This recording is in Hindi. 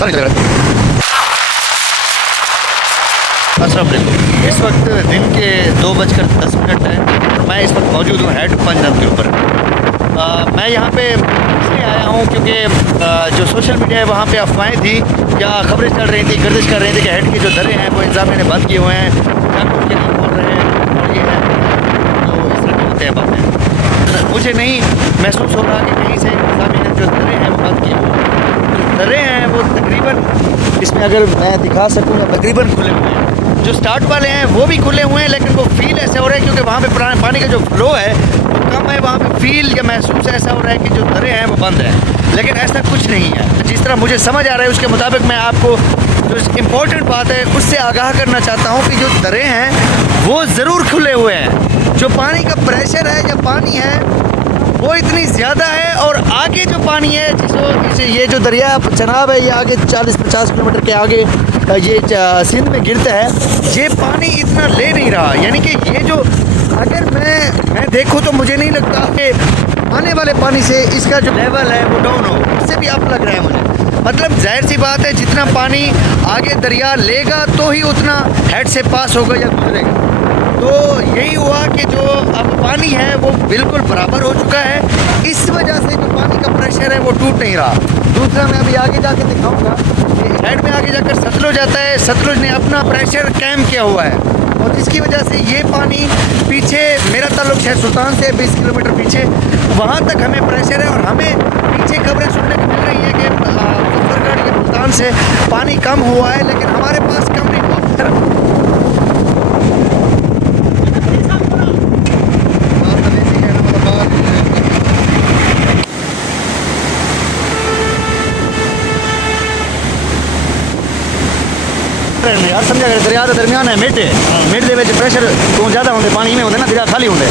सारा निकल रहा है। अस्सलाम वालेकुम। इस वक्त दिन के 2:10 है और मैं इस वक्त मौजूद हूँ हेड पंजम के ऊपर। मैं यहाँ पे इसलिए आया हूँ क्योंकि जो सोशल मीडिया है वहाँ पे अफवाहें थी या खबरें चल रही थी, गर्दिश कर रही थी कि हेड के जो दरें हैं वो इंतजामिया ने बंद किए हुए हैं, जानबूझ के नहीं खोल रहे हैं और ये है तो इस तरह की होते हैं बातें। मुझे नहीं महसूस हो रहा कि कहीं से इंतजामिया ने जो दरें हैं वो बंद किए हुए हैं। जो दरें हैं वो तकरीबन, इसमें अगर मैं दिखा सकूँ, तकरीबन खुले हुए हैं। जो स्टार्ट वाले हैं वो भी खुले हुए हैं, लेकिन वो फील ऐसे हो रहा है क्योंकि वहाँ पे पानी का जो फ्लो है वो कम है, वहाँ पे फील या महसूस ऐसा हो रहा है कि जो दरें हैं वो बंद हैं, लेकिन ऐसा कुछ नहीं है। जिस तरह मुझे समझ आ रहा है उसके मुताबिक मैं आपको जो इम्पोर्टेंट बात है उससे आगाह करना चाहता हूँ कि जो दरें हैं वो ज़रूर खुले हुए हैं। जो पानी का प्रेशर है या पानी है वो इतनी ज़्यादा है और आगे जो पानी है जिसे ये जो दरिया चनाब है ये आगे 40-50 किलोमीटर के आगे ये सिंध में गिरता है, ये पानी इतना ले नहीं रहा। यानी कि ये जो अगर मैं देखूँ तो मुझे नहीं लगता कि आने वाले पानी से इसका जो लेवल है वो डाउन हो, इससे भी अप लग रहा है मुझे। मतलब जाहिर सी बात है जितना पानी आगे दरिया लेगा तो ही उतना हेड से पास होगा या गुजरेगा। तो यही हुआ कि जो अब पानी है वो बिल्कुल बराबर हो चुका है, इस वजह से जो पानी का प्रेशर है वो टूट नहीं रहा। दूसरा मैं अभी आगे जाके दिखाऊंगा कि हेड में आगे जाकर सतलुज आता है, सतलुज ने अपना प्रेशर कैम किया हुआ है और जिसकी वजह से ये पानी पीछे, मेरा ताल्लुक शहर सुल्तान से 20 किलोमीटर पीछे, वहाँ तक हमें प्रेशर है और हमें पीछे खबरें सुनने को मिल रही है कि मुजफ्फरगढ़ या मुल्तान से पानी कम हुआ है, लेकिन हमारे पास कम नहीं हुआ। यार समझा दरिया के दरमियान है मिड दे प्रेशर तो ज़्यादा होंगे, पानी में होंगे ना, दरिया खाली होंगे